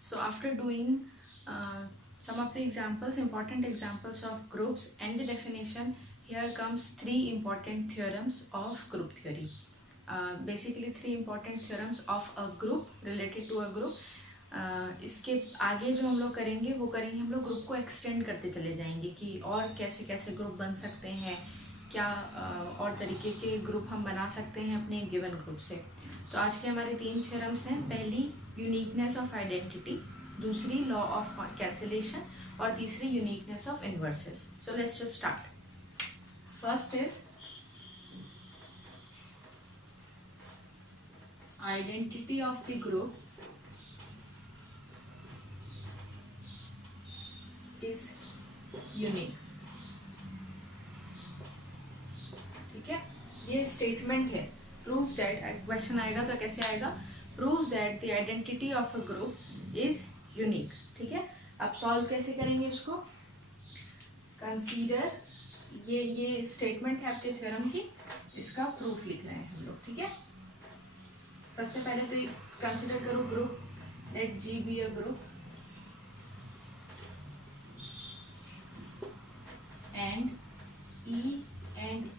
So after doing some of the examples, important examples of groups and the definition, here comes three important theorems of group theory. Basically three important theorems of a group related to a group. इसके आगे जो हम लोग करेंगे वो करेंगे हम लोग ग्रुप को एक्सटेंड करते चले जाएंगे कि और कैसे कैसे ग्रुप बन सकते हैं, क्या और तरीके के ग्रुप हम बना सकते हैं अपने गिवन ग्रुप से. तो आज के हमारे तीन थ्योरम्स हैं. पहली यूनिकनेस ऑफ आइडेंटिटी, दूसरी लॉ ऑफ कैंसिलेशन और तीसरी uniqueness of inverses. So let's just start. First is identity of the group is unique. ठीक है, ये स्टेटमेंट है. प्रूव दैट, क्वेश्चन आएगा तो कैसे आएगा, prove that the identity of a group is unique. ठीक है, अब सॉल्व कैसे करेंगे इसको. कंसीडर, ये स्टेटमेंट है आपके थ्योरम की, इसका प्रूफ लिख रहे हैं हम लोग. ठीक है, सबसे पहले तो कंसीडर करो group, let G be a group and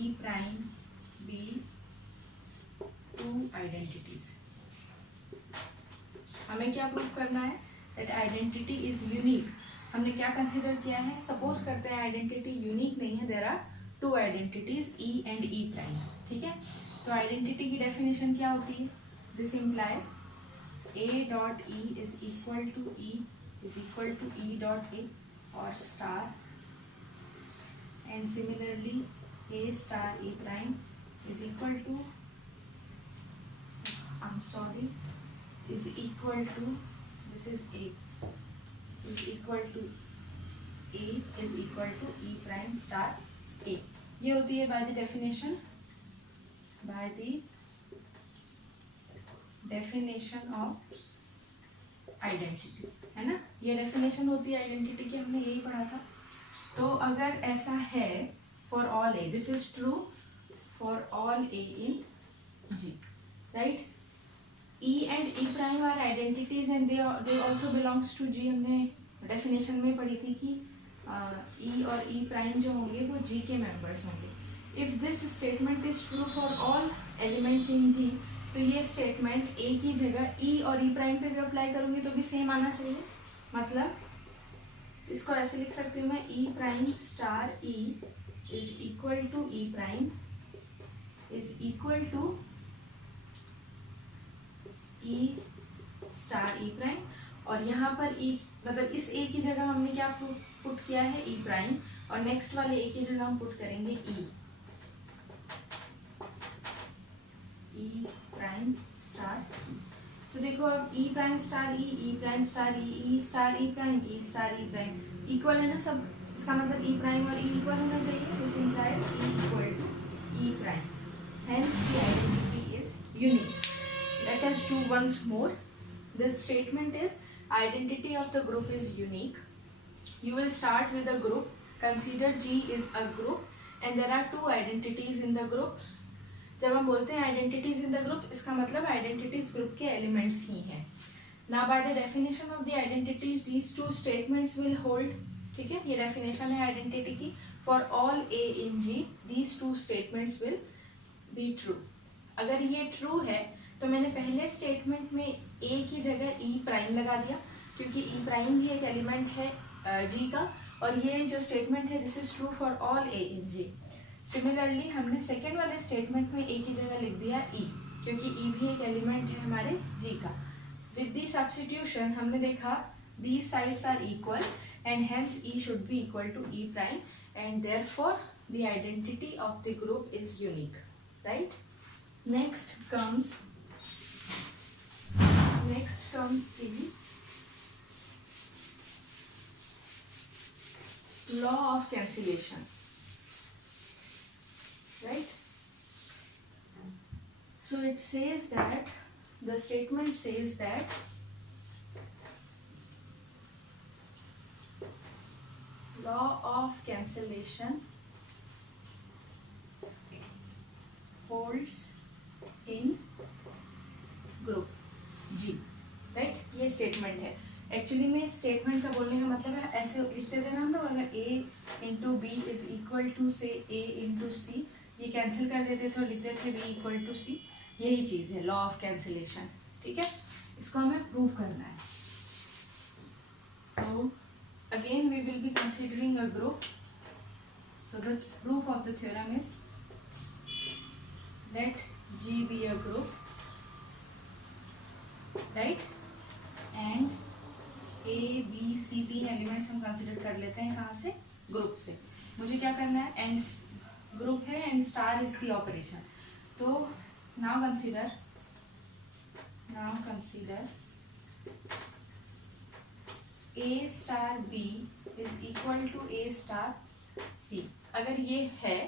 E prime be two identities. हमें क्या प्रूव करना है, that identity is unique. हमने क्या कंसीडर किया है, सपोज करते हैं आइडेंटिटी यूनिक नहीं है, there are two identities E and E prime. ठीक है, तो आइडेंटिटी की डेफिनेशन क्या होती है, this implies A dot E is equal to E dot A और star, and similarly A star E prime is equal to, is equal to, this is A, is equal to A is equal to E prime star A. ये होती है by the definition of identity, है ना. ये definition होती है identity की, हमने यही पढ़ा था. तो अगर ऐसा है for all A, this is true for all A in G, right. E and E prime are identities and they also belongs to G. हमने डेफिनेशन में पढ़ी थी कि ई और ई प्राइम जो होंगे वो जी के मेंबर्स होंगे. If this statement is true for all elements in G, तो ये स्टेटमेंट ए की जगह ई और ई प्राइम पे भी अप्लाई करूंगी तो भी सेम आना चाहिए. मतलब इसको ऐसे लिख सकती हूँ मैं, E prime star E is equal to E prime is equal to E star E prime. और यहाँ पर ई मतलब इस ए की जगह हमने क्या पुट किया है, ई प्राइम, और नेक्स्ट वाले ए की जगह हम पुट करेंगे ई प्राइम स्टार. तो देखो अब ई prime star E prime star ई स्टार ई प्राइम इक्वल है ना सब. इसका मतलब ई प्राइम और ई इक्वल होना चाहिए. This implies E equal to E prime, hence the identity is unique. Let us do once more. This statement is identity of the group is unique. You will start with a group, consider G is a group and there are two identities in the group. जब हम बोलते हैं identities in the group, इसका मतलब identities group के elements ही हैं. Now by the definition of the identities these two statements will hold. ठीक है, ये डेफिनेशन है आइडेंटिटी की. For all A in G these two statements will be true. अगर ये ट्रू है तो मैंने पहले स्टेटमेंट में ए की जगह ई प्राइम लगा दिया, क्योंकि ई प्राइम भी एक एलिमेंट है जी का, और ये जो स्टेटमेंट है this is true for all A in G. Similarly हमने सेकेंड वाले स्टेटमेंट में ए की जगह लिख दिया ई, क्योंकि ई भी एक एलिमेंट है हमारे जी का. विद दी सब्स्टिट्यूशन हमने देखा these sides are equal and hence e should be equal to E prime and therefore the identity of the group is unique, right. Next comes the law of cancellation, right. So it says that, the statement says that law of cancellation holds in group G, right. ये statement है. Actually में statement का बोलने का मतलब है ऐसे लिखते थे ना हम लोग, अगर A into B is equal to say A into सी, ये कैंसिल कर देते थे और लिखते थे बी इक्वल टू सी। यही चीज़ है लॉ ऑफ कैंसिलेशन। ठीक है, इसको हमें प्रूव करना है। तो again we will be considering a group. So the proof of the theorem is let G be a group, right? And A, B, C तीन एलिमेंट्स हम कंसिडर कर लेते हैं कहाँ से, ग्रुप से। मुझे क्या करना है, एंड ग्रुप है and star is the operation. तो now consider A star B is equal to A star C। अगर ये है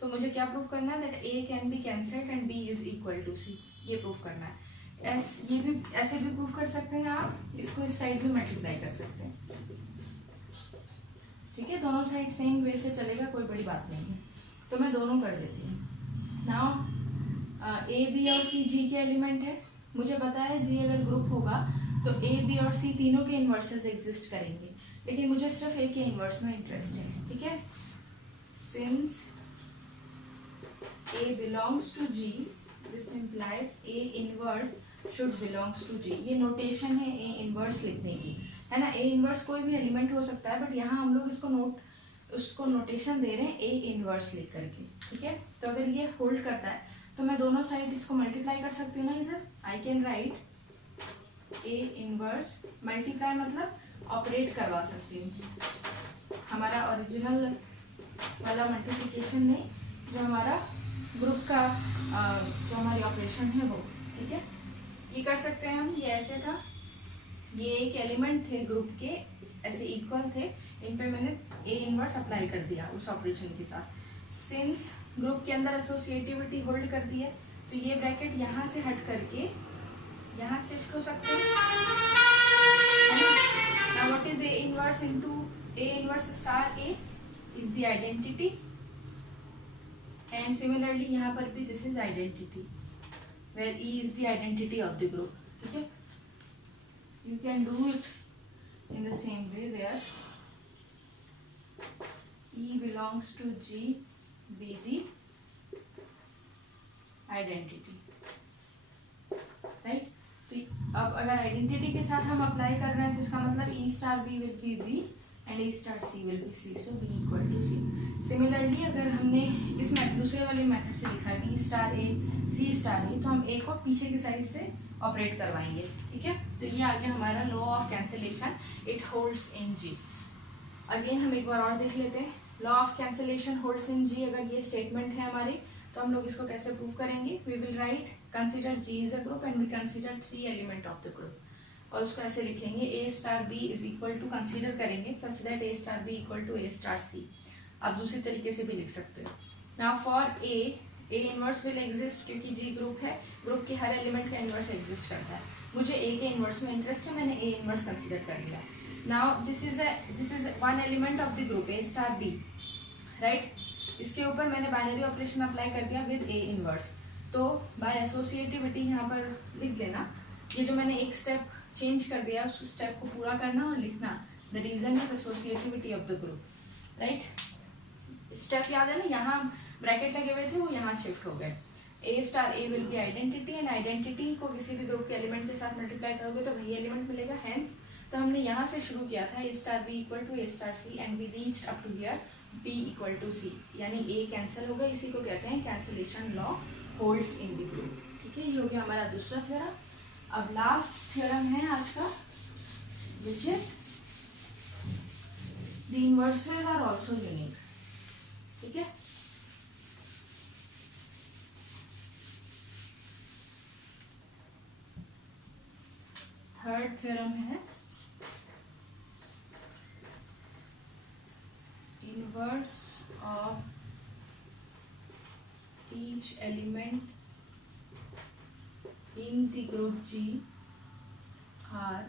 तो मुझे क्या प्रूफ करना है, that A can be cancelled and B is equal to C। ये प्रूफ करना है। ये भी ऐसे भी प्रूफ कर सकते हैं आप, इसको इस साइड भी मल्टीप्लाई कर सकते हैं। ठीक है, दोनों साइड सेम वे से चलेगा, कोई बड़ी बात नहीं है। तो मैं दोनों कर देती हूँ। नाउ A, B और C G के एलिमेंट है। मुझे पता है G अगर ग्रुप होगा तो A, B और C तीनों के इन्वर्सेस एग्जिस्ट करेंगे, लेकिन मुझे सिर्फ A के इन्वर्स में इंटरेस्ट है। ठीक है, since A belongs to G, this implies A inverse should belongs to G। ये नोटेशन है A inverse लिखने की, है ना। A inverse कोई भी एलिमेंट हो सकता है, बट यहाँ हम लोग उसको नोटेशन दे रहे हैं A inverse लिख करके। ठीक है, तो अगर ये होल्ड करता है तो मैं दोनों साइड इसको मल्टीप्लाई कर सकती हूँ ना। इधर आई can right A inverse multiply मतलब ऑपरेट करवा सकती हूँ। हमारा ओरिजिनल वाला मल्टीप्लिकेशन नहीं, जो हमारा ग्रुप का जो हमारी ऑपरेशन है वो। ठीक है, ये कर सकते हैं हम। ये ऐसे था, ये एक एलिमेंट थे ग्रुप के, ऐसे इक्वल थे, इन पे मैंने A इनवर्स अप्लाई कर दिया उस ऑपरेशन के साथ। सिंस ग्रुप के अंदर एसोसिएटिविटी होल्ड कर दी है, तो ये ब्रैकेट यहाँ से हट करके यहाँ शिफ्ट हो सकते हैं। Now what is A inverse into A inverse star A is the identity, and similarly यहाँ पर भी this is identity, where E is the identity of the group. ठीक है, you can do it in the same way, where E belongs to G be the identity, right. तो अब अगर identity के साथ हम अप्लाई कर रहे हैं तो इसका मतलब E star B will be B and A star C will be C, so B equal to C। Similarly अगर हमने इस दूसरे वाले मेथड से लिखा है B star A C star A, तो हम A को पीछे की साइड से ऑपरेट करवाएंगे। ठीक है, तो ये आ गया हमारा law of cancellation, it holds in G। Again हम एक बार और देख लेते हैं, law of cancellation holds in G। अगर ये स्टेटमेंट है हमारी, तो हम लोग इसको कैसे प्रूव करेंगे। We will write consider G is a group and we consider 3 element of the group, और उसको ऐसे लिखेंगे A star B is equal to, consider करेंगे such that A star B equal to A star C। आप दूसरी तरीके से भी लिख सकते हो। Now for A inverse will exist, क्योंकि G ग्रुप है, ग्रुप के हर एलिमेंट का इनवर्स एग्जिस्ट करता है। मुझे A के इनवर्स में इंटरेस्ट है, मैंने A इनवर्स कंसिडर कर लिया। Now this is one element of the group A star B, right. इसके ऊपर मैंने बाइनरी ऑपरेशन अप्लाई कर दिया विद A इनवर्स। तो बाय एसोसिएटिविटी यहाँ पर लिख देना, ये जो मैंने एक स्टेप चेंज कर दिया उस स्टेप को पूरा करना और लिखना the reason is associativity of the group, right. Step याद है ना, यहाँ ब्रैकेट लगे हुए थे वो यहाँ शिफ्ट हो गए। A star A will be identity, and identity को किसी भी ग्रुप के एलिमेंट के साथ मल्टीप्लाई करोगे तो वही एलिमेंट मिलेगा। हेंस तो हमने यहाँ से शुरू किया था A star B equal to A star C and we reached up to here B equal to C, यानी A कैंसिल हो गया। इसी को कहते हैं cancellation law holds in the group. ठीक है, ये हो गया हमारा दूसरा थ्योरम। अब लास्ट थ्योरम है आज का, which is the inverses are also unique. ठीक है, थर्ड थ्योरम है inverse of each element in the group G are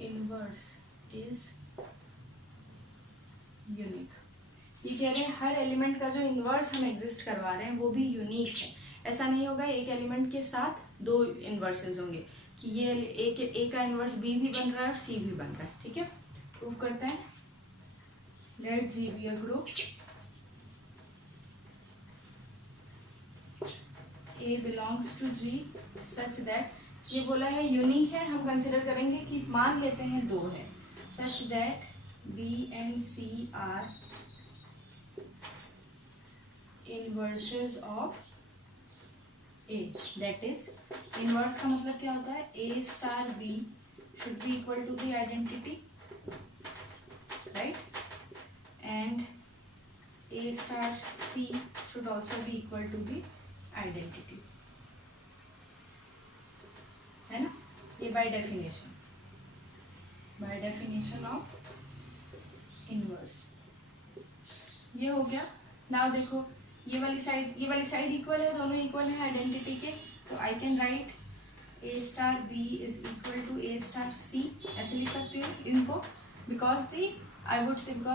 inverse is unique। ये कह रहे हैं हर एलिमेंट का जो इन्वर्स हम एग्जिस्ट करवा रहे हैं वो भी यूनिक है। ऐसा नहीं होगा एक एलिमेंट के साथ दो इन्वर्सेस होंगे। कि ये ए का इन्वर्स बी भी बन रहा है और सी भी बन रहा है, ठीक है। प्रूव करते हैं। Let G be a group a belongs to G such that, ये बोला है यूनिक है, हम कंसिडर करेंगे कि मान लेते हैं 2 है, such that B and C are inverses of A, that is inverse का मतलब क्या होता है, A star B should be equal to the identity, right, and A star C should also be equal to the identity, है ना। ये by definition of inverse ये हो गया। नाउ देखो ये वाली साइड इक्वल है, दोनों इक्वल है आइडेंटिटी के, तो I can write A star B is equal to A star C, ऐसे लिख सकती हूँ इनको, because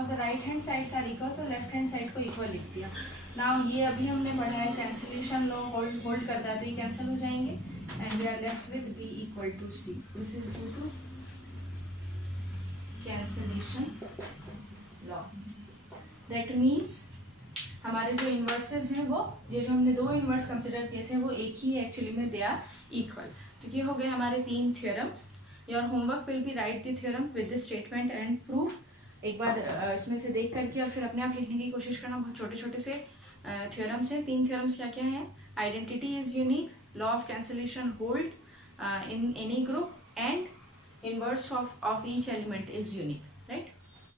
the right hand sides are equal, तो लेफ्ट हैंड साइड को इक्वल लिख दिया। नाउ ये अभी हमने पढ़ा है कैंसिलेशन लॉ होल्ड करता है, तो ये कैंसिल हो जाएंगे and we are left with b equal to c. This is due to cancellation law. That means हमारे जो इन्वर्सेस हैं वो, ये जो हमने 2 इन्वर्स कंसिडर किए थे वो एक ही एक्चुअली में दे आर इक्वल। तो ये हो गए हमारे 3 theorems. Your homework will be right the theorem with the statement and proof. एक बार इसमें से देख करके और फिर अपने आप लिखने की कोशिश करना। बहुत छोटे छोटे से थ्योरम्स हैं। 3 थ्योरम्स क्या क्या हैं, identity is unique, law of cancellation hold in any group, and inverse of each element is unique.